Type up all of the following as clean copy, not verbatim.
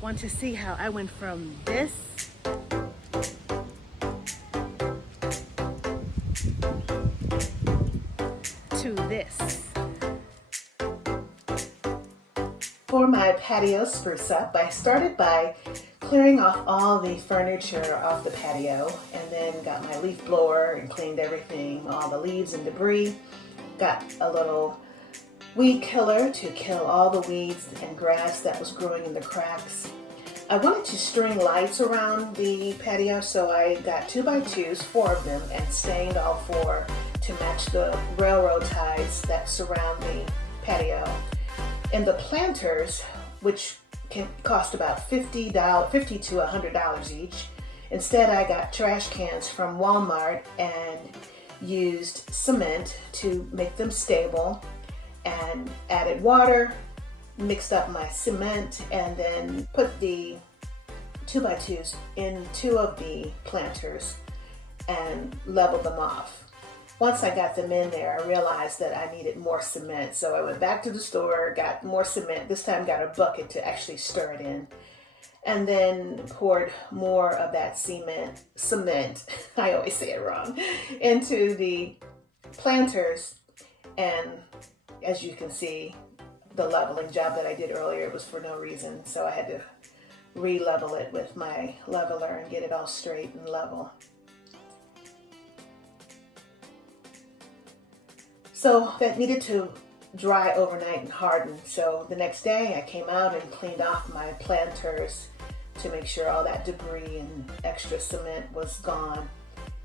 Want to see how I went from this to this? For my patio spruce up, I started by clearing off all the furniture off the patio, and then got my leaf blower and cleaned everything, all the leaves and debris. Got a little weed killer to kill all the weeds and grass that was growing in the cracks. I wanted to string lights around the patio, so I got 2x2s, 4 of them, and stained all 4 to match the railroad ties that surround the patio. And the planters, which can cost about $50 to $100 each, instead I got trash cans from Walmart and used cement to make them stable, and added water, mixed up my cement, and then put the 2x2s in 2 of the planters and leveled them off. Once I got them in there, I realized that I needed more cement, so I went back to the store, got more cement, this time got a bucket to actually stir it in, and then poured more of that cement, I always say it wrong, into the planters. And as you can see, the leveling job that I did earlier was for no reason, so I had to re-level it with my leveler and get it all straight and level. So that needed to dry overnight and harden. So the next day I came out and cleaned off my planters to make sure all that debris and extra cement was gone.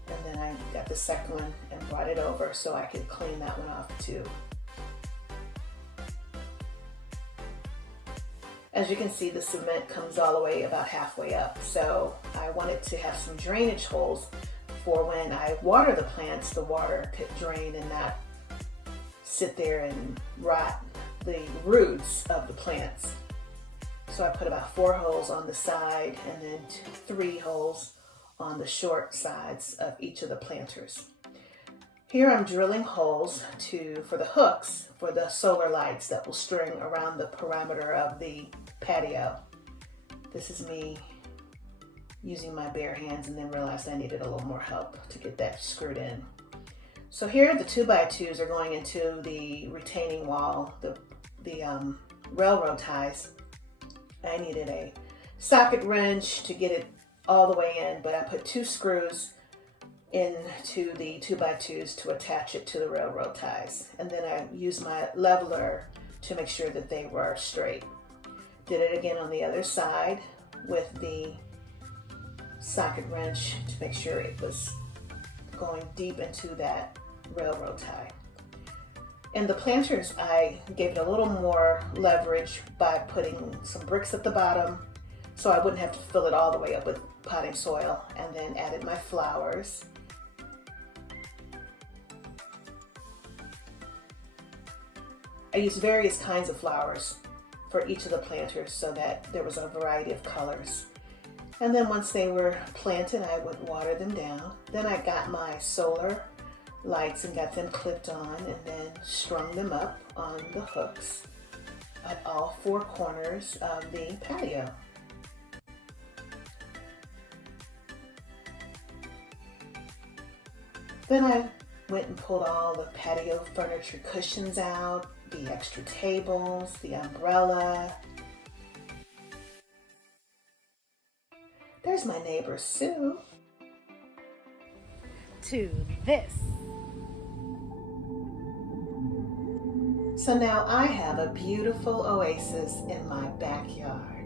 And then I got the second one and brought it over so I could clean that one off too. As you can see, the cement comes all the way about halfway up. So I wanted to have some drainage holes for when I water the plants, the water could drain and not sit there and rot the roots of the plants. So I put about 4 holes on the side and then 3 holes on the short sides of each of the planters. Here I'm drilling holes for the hooks for the solar lights that will string around the perimeter of the patio. This is me using my bare hands and then realized I needed a little more help to get that screwed in. So here the 2x2s are going into the retaining wall, the railroad ties. I needed a socket wrench to get it all the way in, but I put 2 screws into the 2x2s to attach it to the railroad ties. And then I used my leveler to make sure that they were straight. Did it again on the other side with the socket wrench to make sure it was going deep into that railroad tie. In the planters, I gave it a little more leverage by putting some bricks at the bottom so I wouldn't have to fill it all the way up with potting soil, and then added my flowers. I used various kinds of flowers for each of the planters so that there was a variety of colors. And then once they were planted, I would water them down. Then I got my solar lights and got them clipped on and then strung them up on the hooks at all 4 corners of the patio. Then I went and pulled all the patio furniture cushions out, the extra tables, the umbrella. There's my neighbor Sue. To this. So now I have a beautiful oasis in my backyard.